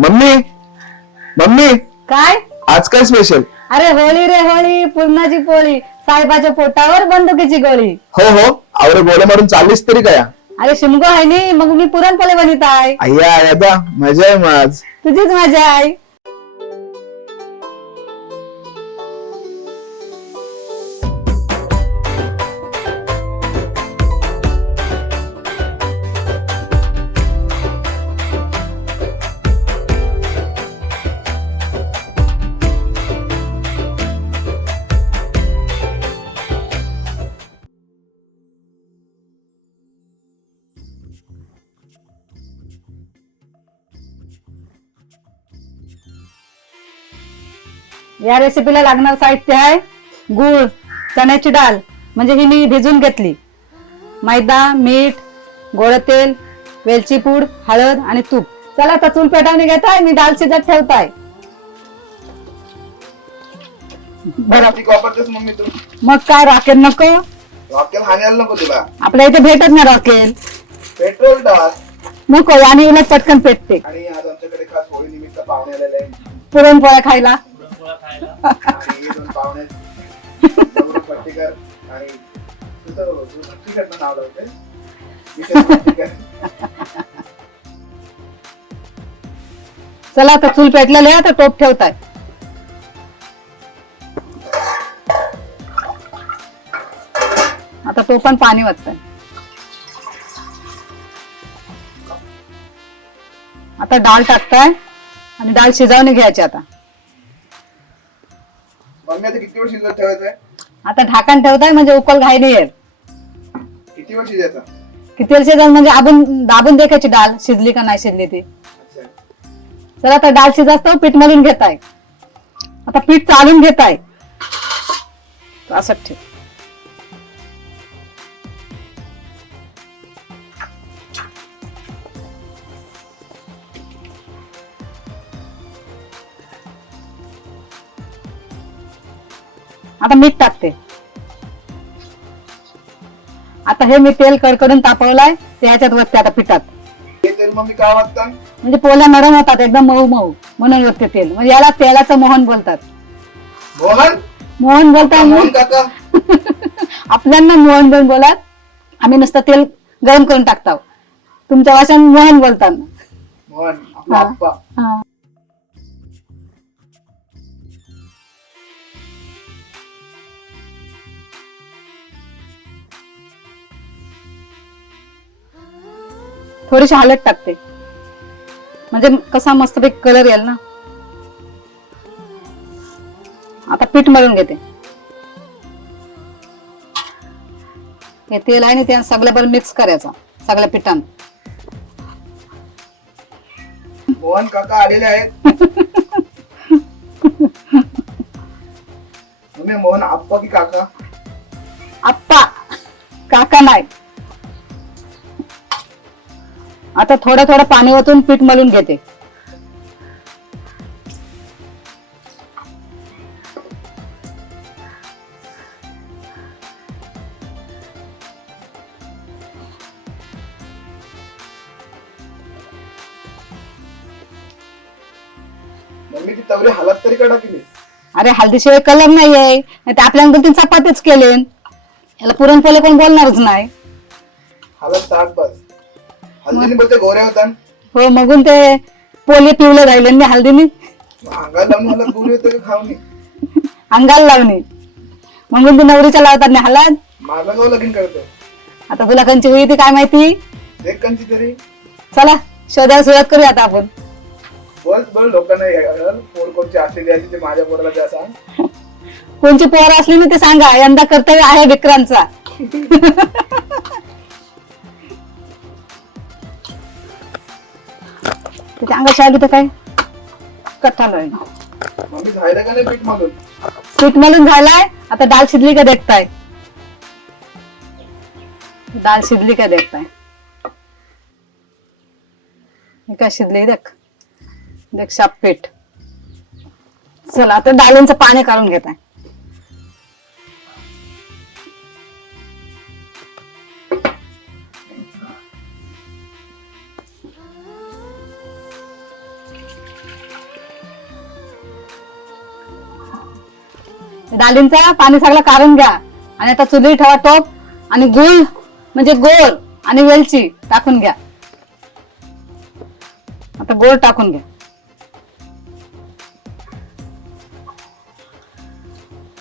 Mummy mummy काय? आज काय स्पेशल? अरे होळी रे होळी, पुरणाची पोळी, साहेबाच्या पोटावर बंदुकीची गोळी. हो हो, आवरे गोळे मारून चाललीस तरी काय? अरे शिमगो आहे नी, मग मी पुरणपोळी बनवत आहे. अय्या अय्या, मजा आहे माझ. तुझीच मजा आहे. या रेसिपीला लागणार साहित्य आहे गूळ, चण्याची डाळ म्हणजे ही मी भिजून घेतली, मैदा, मीठ, गोड तेल, वेलची पूड, हळद आणि तूप. चला आता चूल पेटवणी घेताय, मी डाळ शिजत ठेवताय. बरं वापरतेस मम्मी तू? मग काय रॉकेल नको? रॉकेल हाणायला नको तुला. आपल्या इथे भेटत ना रॉकेल. पेट्रोल टाक. नको, आणि उलट पटकन पेटते. आणि आज आमच्याकडे खास होळी निमित्त पाहुणे आलेले आहे. पुरणपोळ्या खायला. आणि हे दोन पाहुणे गौरव पट्टीकर आणि तुझं भट्टीकर नाव लावते चला आता चूल पेटलेले आहे, आता टोप ठेवताय. आता टोपण पाणी वाटतंय. आता डाळ टाकताय आणि डाळ शिजवून घ्यायची. आता मम्मी आता किती वेळ शिजत ठेवायचंय? आता ढाकण ठेवताय म्हणजे उकल घाई नाही येईल. किती वेळ शिजायचा? किती वेळ शिजल म्हणजे दाबून देखायची डाळ शिजली का नाही शिजली ती. अच्छा. चला आता डाळ शिजत पीठ मळून घेताय. आता पीठ चालून घेताय. असं ठेव. आता मीठ टाकते. आता हे मी तेल कडकडून तापवलाय ते ह्याच्यात वरते आता पिठात. हे तेल मम्मी का वाटतं? म्हणजे पोळ्या नरम होतात एकदम मऊ मऊ म्हणून वरते तेल. म्हणजे याला तेलाचं मोहन बोलतात. मोहन? मोहन बोलतात. मोहन काका? आपल्यांना मोहन पण बोलात. आम्ही नुसतं तेल गरम करून टाकतो. तुमच्या भाषेत मोहन बोलतात. मोहन आपला आप्पा. हा. थोडीशी हळद टाकते म्हणजे कसा मस्तपैकी कलर येईल ना. आता पीठ मळून घेते. हे तेल आहे ना त्या सगळ्या बरोबर मिक्स करायचा सगळ्या पिठान. मोहन काका आलेले आहेत. मम्मी मोहन आप्पा की काका? आप्पा, काका नाही. आता थोडं थोडं पाणी ओतून पीठ मळून घेते. मम्मी ती तवरी हालत तरी कडा केली. अरे हळदीशिवाय कलर नाहीये. नाही तर आपल्याला 2-3 चपातीच केले. याला पुरणपोळी कोण बोलणारच नाही. हालत ताट बस. हल्दीने बोलते गोऱ्या होता. हो, मगून ते पोले पिवले राहिले मी हळदीने. अंगाला लावून हालत गोरी होते का खावणी? अंगाला लावणे मगून ते नवरीच्या लावतात नाही हळद. माझं गाव लगीन करतो. आता तुला कंची होई ती काय माहिती. देख कंची तरी. चला शोधायला सुरुवात करूया आता आपण. बोल बोल लोकांना पोर कोणची आशे द्यायची ते माझ्या पोराला द्या सांग. कोणची पोर असली ना ते सांगा. यंदा कर्तव्य आहे विक्रांतचा. त्याच्या अंगाची आली तर काय कठ्ठा नाही. मम्मी झायला का नाही पीठ मधून? पीठ मळून झालाय. आता डाळ शिजली का देखताय. डाळ शिजली का देखताय. काय शिजली देख. देख शाप पीठ. चला आता डाळींचं पाणी काढून घेताय. डाळींचा पाणी सगळं काढून घ्या आणि आता चुली ठेवा टोप आणि गुळ म्हणजे गोड आणि वेलची टाकून घ्या. आता गोड टाकून घ्या.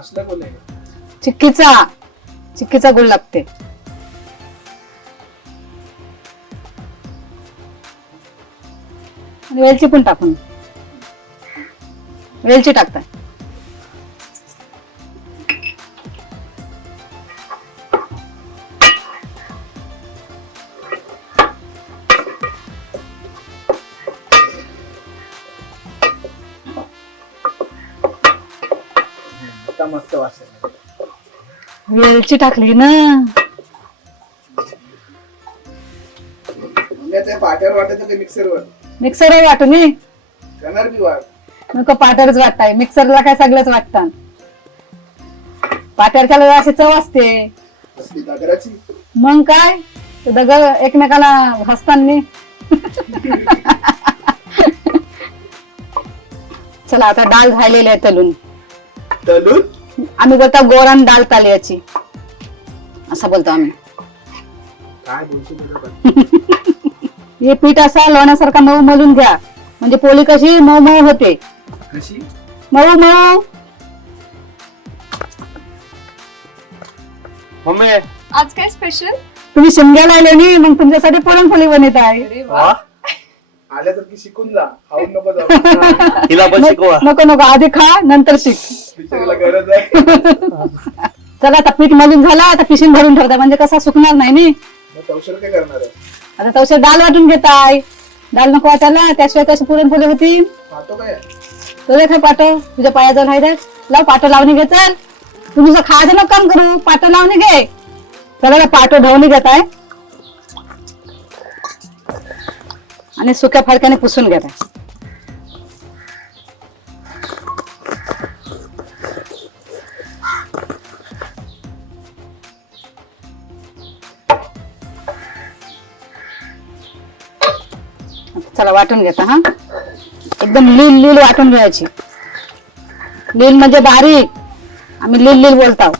असलं बोलले चिक्कीचा गुळ लागते. आणि वेलची पण टाकून वेलची टाकताय. आता मस्त वासेल. वेलची टाकली ना. म्हणजे ते पाट्यावर वाटायचं ते मिक्सरवर मिक्सर वाटून करणार बी वाट. नको पाट्यावरच वाटताय. मिक्सरला काय सगळंच वाटतं. पाट्यावर अशी चव असते. असली दगडाची. मग काय ते दगड एकमेकाला हसताना. चला आता डाळ झालेली आहे तलून. आम्ही बोलतो गोरान डाळ तालियाची असं बोलतो आम्ही. काय बोलतो हे पीठ असा लोण्यासारखा मऊ मलून घ्या म्हणजे पोळी कशी मऊ मऊ होते. कशी मऊ मऊ. मम्मी आज काय स्पेशल? तुम्ही शिमग्याला आले नाही मग तुमच्यासाठी पुरणपोळी बनत आहे. अरे वा. आल्यासारखी शिकून जा. खाऊन नको जाऊ. तिला पण शिकवा. नको नको आधी खा नंतर शिक. बिचारीला गरज आहे. चला आता पीठ मलून झाला. आता पिशीन भरून ठेवता म्हणजे कसा सुकणार नाही नी. मग तवशेर काय करणार आहे? आता तवशे डाळ वाटून घेताय. डाळ नको वाटायला त्याशिवाय कशी पुरणपोळी होती. खातो काय? तुझ्या काय पाठव तुझ्या पायाजवळ आहे दे. लाव पाठव लावणी घे. चल तू तुझं खायचं नको काम करू. पाठव लावणी घे. चला पाठव धावणी घेताय आणि सुक्या फडक्याने पुसून घेताय. चला वाटून घेता. हा एकदम लील लील वाटून घ्यायची. लील म्हणजे बारीक. आम्ही लील लील बोलतो.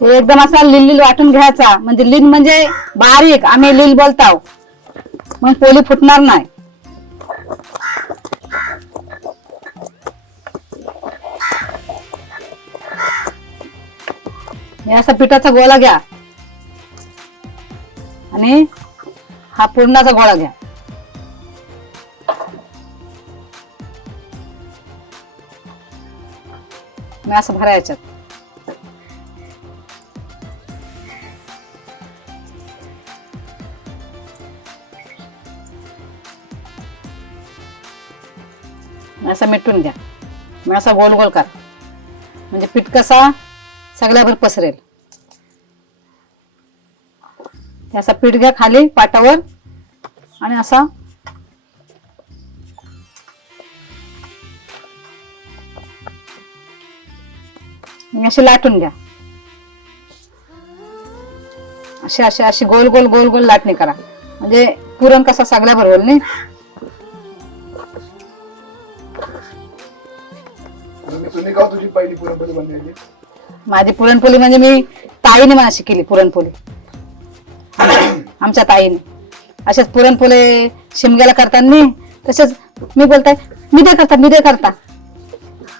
हे एकदम असा लील लील वाटून घ्यायचा म्हणजे लील म्हणजे बारीक. आम्ही लील बोलताव मग पोळी फुटणार नाही. हे असा पिठाचा गोळा घ्या आणि हा पुरणाचा गोळा घ्या. मी असं भरायच्यात. असा मिटून घ्या. मग असा गोल गोल कर म्हणजे पीठ कसा सगळ्यावर पसरेल. असा पीठ घ्या खाली पाटावर आणि असा अशी लाटून घ्या. अशी अशी अशी गोल गोल गोल गोल लाटणी करा म्हणजे पुरण कसा सगळ्या बरोबर नाही. तुम्ही का तुझी पहिली पुरणपोळी बनवली? माझी पुरणपोळी म्हणजे मी ताईने मला शिकली पुरणपोळी. आमच्या ताईने अशाच पुरणपोळी शिमग्याला करताना तसेच मी बोलताय मी दे करता.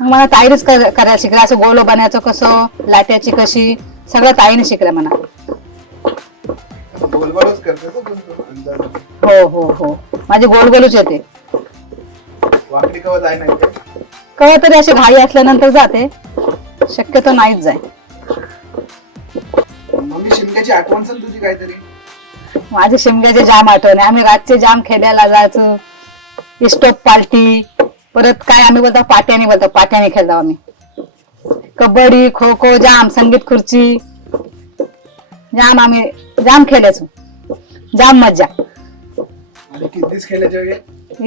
मग मला ताईनेच करायला शिकलं. असं गोल बनायचं कसं लाट्याची कशी सगळं ताईने शिकलं मला. गोलगोलच करते तो अंदाज. हो हो हो माझी गोल गोलच येते. वाकडी कवा जाय नाही ते. कवा तरी अशी घाई असल्यानंतर जाते. शक्यतो नाहीच जाय. मम्मी शिमग्याची आठवण सांग तुझी काहीतरी. माझे शिमग्याचे जाम आठवणे. आम्ही रातचे जाम खेळायला जायचो. स्टॉप पार्टी परत काय आम्ही बोलतो पाट्याने खेळतो आम्ही. कबड्डी खो खो जाम संगीत खुर्ची जाम आम्ही जाम खेळायचो. जाम मज्जा. आणि किती दिवस खेळायचे हे?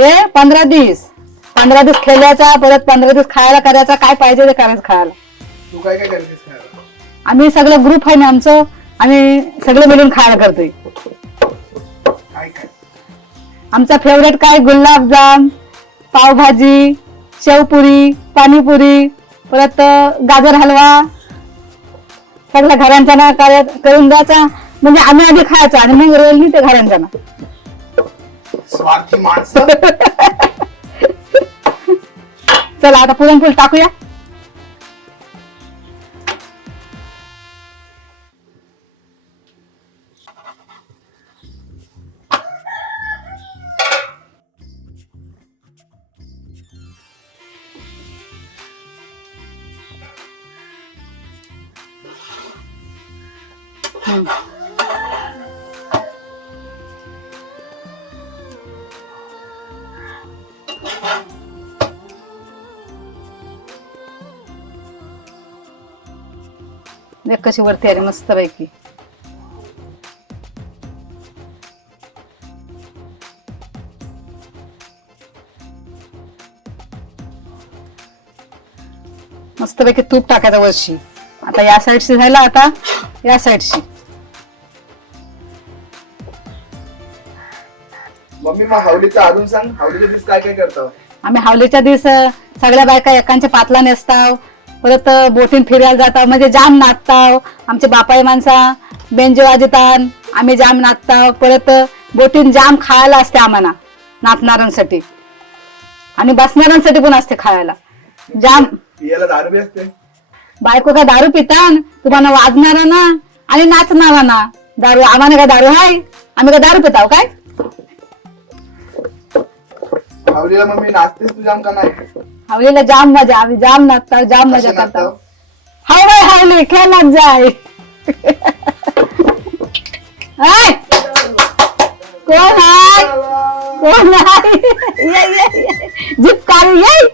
ये 15 दिवस खेळायचा, परत 15 दिवस खायला करायचा, काय पाहिजे ते करायचं खायला. तू काय काय करतेस खायला? आम्ही सगळं ग्रुप आहे ना आमचं, आम्ही सगळे मिळून खायला करतोय. काय काय? आमचा फेवरेट काय गुलाबजाम, पावभाजी, शेवपुरी, पाणीपुरी, परत गाजर हलवा, सगळ्या घरांचा ना करून द्यायचा. म्हणजे आम्ही आधी खायचा आणि मग रोल ते घरांचा ना. स्वार्थी माणसं. चला आता पुरणपोळी टाकूया. देख कशी वरती आली मस्त पैकी. मस्त पैकी तूप टाकायचं वरशी. आता या साईडशी झाला, आता या साईडशी. मम्मी मग हावलीचं अजून सांग, हावलीच्या दिवस काय काय करतो? आम्ही हावलीच्या दिवस सगळ्या बायका एकांच्या पातला नेसताव, परत बोटीन फिरायला जाताव, म्हणजे जाम नाचताव. आमचे बापाई माणसा बेंजो वाजतान, आम्ही जाम नाचताव. परत बोटीन जाम खायला असते आम्हाला, नाचणाऱ्यांसाठी आणि बसणाऱ्यांसाठी पण असते खायला जाम. पियाला दारू बी असते? बायको का दारू पितान, तुम्हाला वाजणारा ना आणि नाचणारा ना दारू. आम्हाला का दारू हाय? आम्ही का दारू पिताव काय? हावलीला मम्मी नाचतेस तू जाम का नाही? हावलीला जाम मजा, आम्ही जाम नाचताव, जाम मजा कशा करताव. नाचताव? हावळे हावले खेळत जाय. हाय? कोण हाय? कोण हाय? ये जीप काढू ये.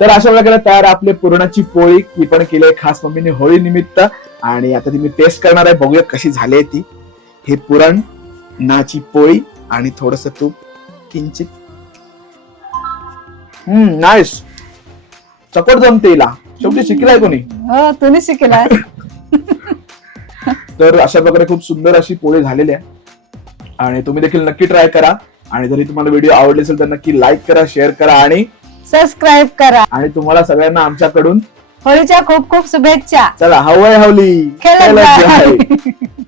तर अशा प्रकारे तयार आपले पुरणाची पोळी, ती पण केली आहे खास मम्मीने होळी निमित्त. आणि आता ती मी टेस्ट करणार आहे, बघूया कशी झाली ती. हे पुरण, नाची पोळी आणि थोडस तूप किंचित. नाईस, चपट जमते हिला. शेवटी शिकलाय कोणी? हो, तुम्ही शिकलाय. तर अशा प्रकारे खूप सुंदर अशी पोळी झालेली आहे आणि तुम्ही देखील नक्की ट्राय करा. आणि जरी तुम्हाला व्हिडिओ आवडले असेल तर नक्की लाईक करा, शेअर करा आणि सबस्क्राईब करा. आणि तुम्हाला सगळ्यांना आमच्याकडून होळीच्या खूप खूप शुभेच्छा. चला हवय हावली खेळत खेळत जाय. जाय.